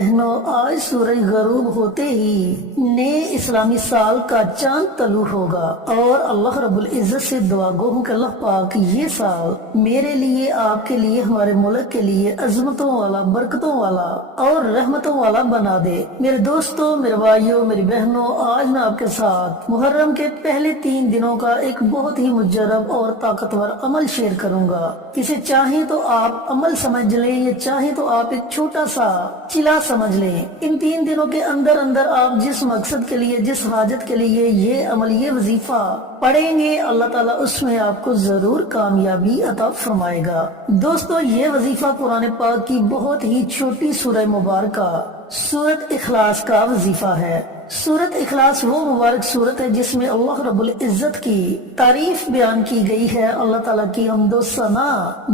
बहनों, आज सूरज गरूब होते ही नए इस्लामी साल का चांद तलू होगा और अल्लाह रब्बुल इज्जत से दुआ गो हूँ कि अल्लाह पाक ये साल मेरे लिए, आपके लिए, हमारे मुल्क के लिए अजमतों वाला, बरकतों वाला और रहमतों वाला बना दे। मेरे दोस्तों, मेरे भाइयों, मेरी बहनों, आज मैं आपके साथ मुहर्रम के पहले 3 दिनों का एक बहुत ही मुजर्रब और ताकतवर अमल शेयर करूंगा। इसे चाहे तो आप अमल समझ लें या चाहे तो आप एक छोटा सा चिला समझ लें। इन 3 दिनों के अंदर अंदर आप जिस मकसद के लिए, जिस हाजत के लिए ये अमल, ये वजीफा पढ़ेंगे, अल्लाह ताला उसमें आपको जरूर कामयाबी अता फरमाएगा। दोस्तों, ये वजीफा कुरान पाक की बहुत ही छोटी सूरह मुबारका सूरत इखलास का वजीफा है। सूरत इखलास वो मुबारक सूरत है जिसमें अल्लाह रब्बुल इज्जत की तारीफ बयान की गई है, अल्लाह ताला की हम्दो सना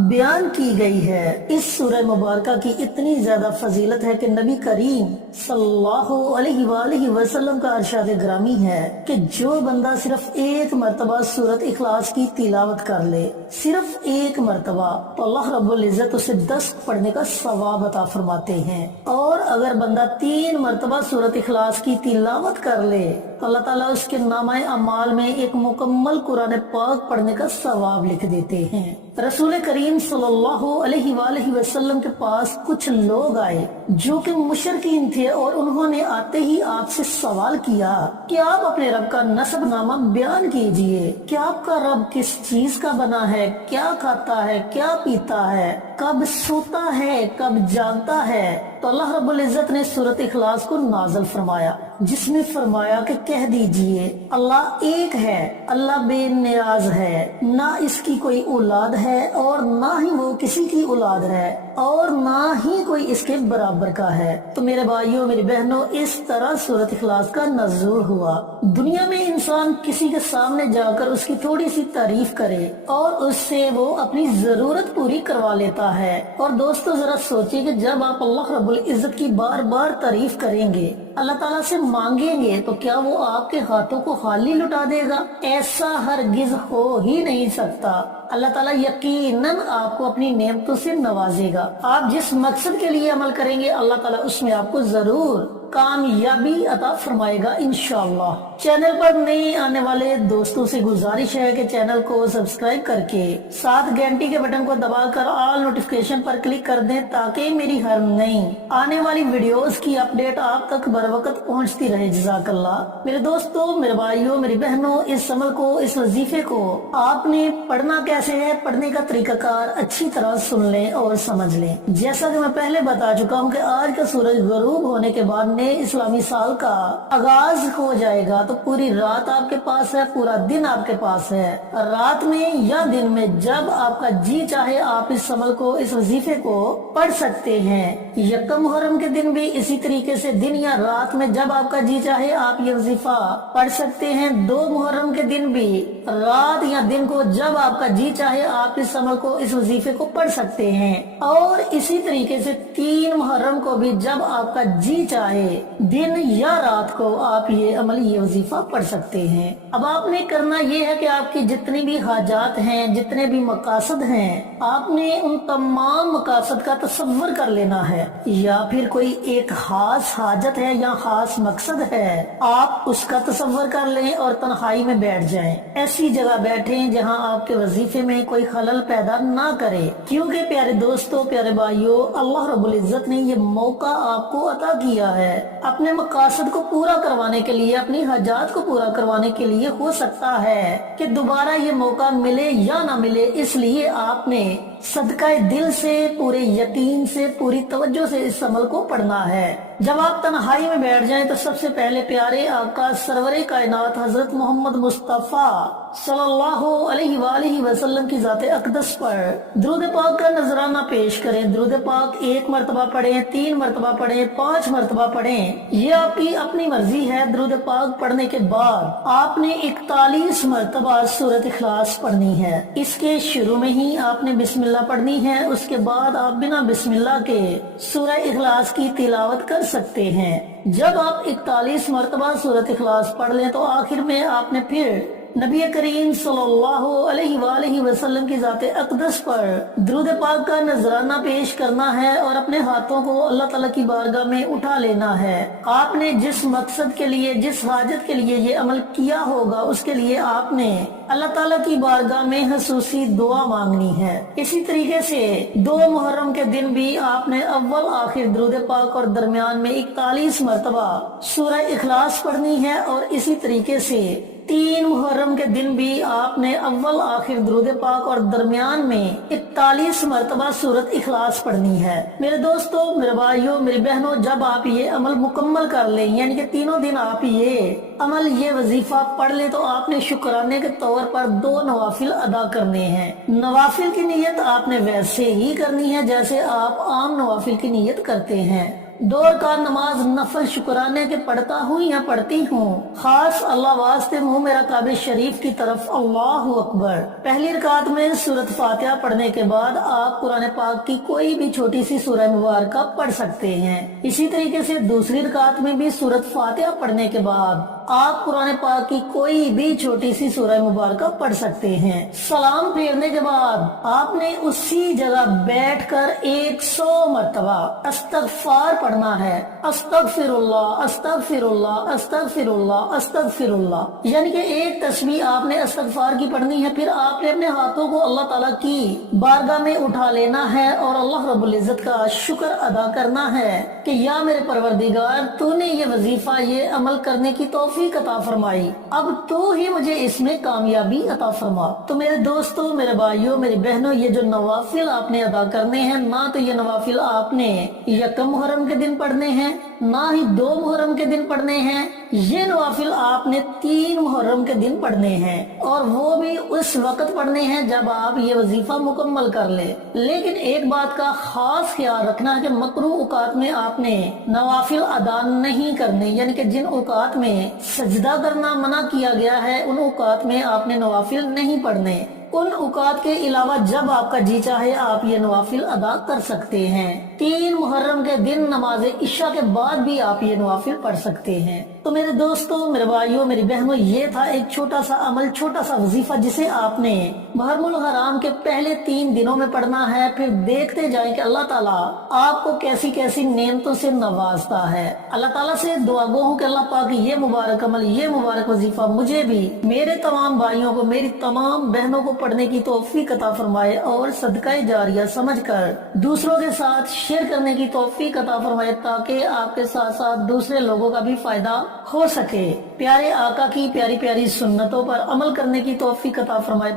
बयान की गई है। इस सूरह मुबारका की इतनी ज्यादा फजीलत है कि नबी करीम सल्लल्लाहु अलैहि वसल्लम का अरशाद ग्रामी है कि जो बंदा सिर्फ एक मर्तबा सूरत इखलास की तिलावत कर ले, सिर्फ एक मर्तबा, तो अल्लाह रब्बुल इज्जत उसे 10 पढ़ने का सवाब अता फरमाते हैं। और अगर बंदा 3 मर्तबा सूरत इखलास की तिलावत कर ले, अल्लाह ताला उसके नामाए अमाल में एक मुकम्मल कुरान पाक पढ़ने का सवाब लिख देते हैं। रसूल करीम सल्लल्लाहु अलैहि वसल्लम के पास कुछ लोग आए जो कि मुशरिकीन थे और उन्होंने आते ही आपसे सवाल किया कि आप अपने रब का नसबनामा बयान कीजिए कि आपका रब किस चीज का बना है, क्या खाता है, क्या पीता है, कब सोता है, कब जागता है। तो अल्लाह रब्बुल इज्जत ने सूरत इखलास को नाज़िल फरमाया, जिसमें फरमाया कि कह दीजिए अल्लाह एक है, अल्लाह बेनियाज है, ना इसकी कोई औलाद है और ना ही वो किसी की औलाद है और ना ही कोई इसके बराबर का है। तो मेरे भाइयों, मेरी बहनों, इस तरह सूरत इखलास का नज़ूल हुआ। दुनिया में इंसान किसी के सामने जाकर उसकी थोड़ी सी तारीफ करे और उससे वो अपनी जरूरत पूरी करवा लेता है। और दोस्तों, जरा सोचिए कि जब आप अल्लाह रब्बुल इज्जत की बार बार तारीफ करेंगे, अल्लाह ताला से मांगेंगे, तो क्या वो आपके हाथों को खाली लुटा देगा? ऐसा हरगिज हो ही नहीं सकता। अल्लाह ताला यकीनन आपको अपनी नेमतों से नवाजेगा। आप जिस मकसद के लिए अमल करेंगे, अल्लाह ताला उसमें आपको जरूर कामयाबी अता फरमाएगा इंशाअल्लाह। चैनल पर नए आने वाले दोस्तों से गुजारिश है कि चैनल को सब्सक्राइब करके साथ घंटी के बटन को दबाकर ऑल नोटिफिकेशन पर क्लिक कर दें ताकि मेरी हर नई आने वाली वीडियोस की अपडेट आप तक बर वक्त पहुंचती रहे। जज़ाकल्लाह। मेरे दोस्तों, मेरे भाइयों, मेरी बहनों, इस अमल को, इस वजीफे को आपने पढ़ना कैसे है, पढ़ने का तरीकाकार अच्छी तरह सुन लें और समझ लें। जैसा कि मैं पहले बता चुका हूँ कि आज का सूरज गरूब होने के बाद नए इस्लामी साल का आगाज हो जाएगा। तो पूरी रात आपके पास है, पूरा दिन आपके पास है। रात में या दिन में जब आपका जी चाहे आप इस अमल को, इस वजीफे को पढ़ सकते हैं। यकम मुहर्रम के दिन भी इसी तरीके से दिन या रात में जब आपका जी चाहे आप ये वजीफा पढ़ सकते हैं। 2 मुहर्रम के दिन भी रात या दिन को जब आपका जी चाहे आप इस अमल को, इस वजीफे को पढ़ सकते हैं। और इसी तरीके से 3 मुहर्रम को भी जब आपका जी चाहे दिन या रात को आप ये अमल, ये वजीफा पढ़ सकते हैं। अब आपने करना ये है कि आपकी जितनी भी हाजात हैं, जितने भी मकासद हैं, आपने उन तमाम मकासद का तसव्वुर कर लेना है। या फिर कोई एक खास हाजत है या खास मकसद है, आप उसका तसव्वुर कर लें और तन्हाई में बैठ जाएं। ऐसी जगह बैठें जहां आपके वजीफे में कोई खलल पैदा ना करे। क्योंकि प्यारे दोस्तों, प्यारे भाइयों, अल्लाह रब्बुल इज्जत ने ये मौका आपको अता किया है अपने मकासद को पूरा करवाने के लिए, अपनी हाजात को पूरा करवाने के लिए। हो सकता है कि दोबारा ये मौका मिले या ना मिले, इसलिए आपने सदकाए दिल से, पूरे यकीन से, पूरी तवज्जो से इस अमल को पढ़ना है। जब आप तन्हाई में बैठ जाएं तो सबसे पहले प्यारे आका सरवरे कायनात हजरत मोहम्मद मुस्तफा सल्लल्लाहु अलैहि वसल्लम की जाते अकदस पर दुरूद पाक का नजराना पेश करें। दुरूद पाक 1 मरतबा पढ़ें, 3 मरतबा पढ़ें, 5 मरतबा पढ़ें, ये आपकी अपनी मर्जी है। दुरूद पाक पढ़ने के बाद आपने 41 मरतबा सूरत इखलास पढ़नी है। इसके शुरू में ही आपने बिस्मिल्लाह पढ़नी है। उसके बाद आप बिना बिस्मिल्लाह के सूरह इखलास की तिलावत कर सकते हैं। जब आप 41 मरतबा सूरत इखलास पढ़ लें तो आखिर में आपने फिर नबी करीम सल्लल्लाहु अलैहि वालैहि वसल्लम की ज़ात अक़दस पर दुरूद पाक का नजराना पेश करना है और अपने हाथों को अल्लाह ताला की बारगाह में उठा लेना है। आपने जिस मकसद के लिए, जिस हाजत के लिए ये अमल किया होगा, उसके लिए आपने अल्लाह ताला की बारगाह में खसूसी दुआ मांगनी है। इसी तरीके से 2 मुहर्रम के दिन भी आपने अव्वल आखिर दुरूद पाक और दरमियान में 41 मरतबा सूरह इखलास पढ़नी है और इसी तरीके से 3 मुहर्रम के दिन भी आपने अव्वल आखिर दुरूद पाक और दरमियान में 41 मरतबा सूरत इखलास पढ़नी है। मेरे दोस्तों, मेरे भाइयों, मेरी बहनों, जब आप ये अमल मुकम्मल कर लें, यानी कि तीनों दिन आप ये अमल, ये वजीफा पढ़ ले, तो आपने शुक्राने के तौर पर 2 नवाफिल अदा करने हैं। नवाफिल की नीयत आपने वैसे ही करनी है जैसे आप आम नवाफिल की नीयत करते हैं। 2 रकात नमाज नफल शुक्राने के पढ़ता हूँ या पढ़ती हूँ, खास अल्लाह वास्ते मुँह मेरा काबे शरीफ की तरफ, अल्लाहु अकबर। पहली रकात में सूरत फातिहा पढ़ने के बाद आप कुरान पाक की कोई भी छोटी सी सूरह मुबारका पढ़ सकते हैं। इसी तरीके से दूसरी रकात में भी सूरत फातिहा पढ़ने के बाद आप कुरान पाक की कोई भी छोटी सी सूरह मुबारका पढ़ सकते हैं। सलाम फेरने के बाद आपने उसी जगह बैठकर 100 मरतबा अस्तगफार पढ़ना है। अस्तगफिरुल्लाह, अस्तगफिरुल्लाह, अस्तगफिरुल्लाह, अस्तगफिरुल्लाह, यानी कि एक तस्बीह आपने अस्तगफार की पढ़नी है। फिर आपने अपने हाथों को अल्लाह ताला की बारगाह में उठा लेना है और अल्लाह रब्बुल इज्जत का शुक्र अदा करना है कि या मेरे परवरदिगार, तूने ये वजीफा, ये अमल करने की तौफीक अता फरमाई, अब तू ही मुझे इसमें कामयाबी अता फरमा। तो मेरे दोस्तों, मेरे भाइयों, मेरी बहनों, ये जो नवाफिल आपने अदा करने हैं, ना तो ये नवाफिल आपने यकम मुहर्रम के दिन पढ़ने हैं, ना ही 2 मुहर्रम के दिन पढ़ने हैं। ये नवाफिल आपने 3 मुहर्रम के दिन पढ़ने हैं और वो भी उस वक्त पढ़ने हैं जब आप ये वजीफा मुकम्मल कर ले। लेकिन एक बात का खास ख्याल रखना है कि मकरू औकात में आपने नवाफिल अदा नहीं करने, यानी कि जिन औकात में सजदा करना मना किया गया है, उन औकात में आपने नवाफिल नहीं पढ़ने। उन औकात के अलावा जब आपका जी चाहे आप ये नवाफिल अदा कर सकते हैं। 3 मुहर्रम के दिन नमाज इशा के बाद भी आप ये नवाफिल पढ़ सकते हैं। तो मेरे दोस्तों, मेरे भाइयों, मेरी बहनों, ये था एक छोटा सा अमल, छोटा सा वजीफा जिसे आपने मुहर्रमुल हराम के पहले 3 दिनों में पढ़ना है। फिर देखते जाएं कि अल्लाह ताला आपको कैसी कैसी नेमतों से नवाजता है। अल्लाह ताला से दुआ गो हूँ कि अल्लाह पाक ये मुबारक अमल, ये मुबारक वजीफा मुझे भी, मेरे तमाम भाइयों को, मेरी तमाम बहनों को पढ़ने की तौफीक अता फरमाए और सदका जारिया समझकर दूसरों के साथ शेयर करने की तौफीक अता फरमाए, ताकि आपके साथ साथ दूसरे लोगों का भी फायदा हो सके। प्यारे आका की प्यारी प्यारी सुन्नतों पर अमल करने की तौफीक अता फरमाए।